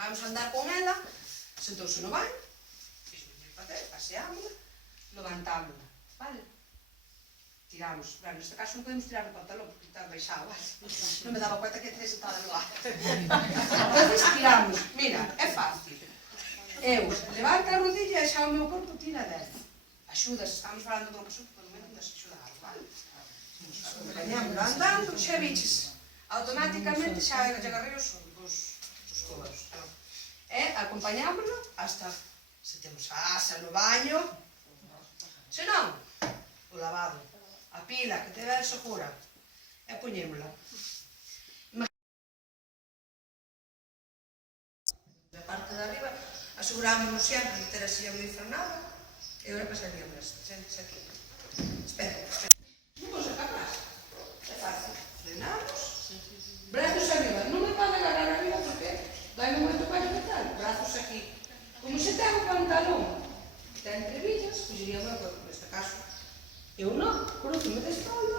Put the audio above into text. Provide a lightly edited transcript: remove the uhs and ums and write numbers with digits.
vamos a andar con ela, sentouse no baño, paseámola, levantámola, vale? Tiramos, bueno, neste caso non podemos tirar o pantalón porque está baixado, vale? Non me daba cuenta que tenés sentada no ar. Entonces tiramos, mira, é fácil. Eu levanto a rodilla e xa o meu corpo tira 10. Axudas, estamos falando do que por momento das axudas, vale? Acompañámoslo andando, xa biches, automáticamente xa agarrei os codos. E acompañámoslo hasta se temos a asa no baño, se non, o lavado, a pila que te ven segura, e poñémola. Na parte de arriba, asegurámonos sempre de ter así a moi frenada, e agora pasaríamos esta, sentes aquí. Espera. Non vou ser capaz. É fácil. Frenamos, brazos arriba, non me pode agarrar arriba porque dai-me moito para metal, brazos aquí. Como se ten o pantalón, ten trebillas, coxería o meu corpo, neste caso. Eu non, cruzo-me de espalda,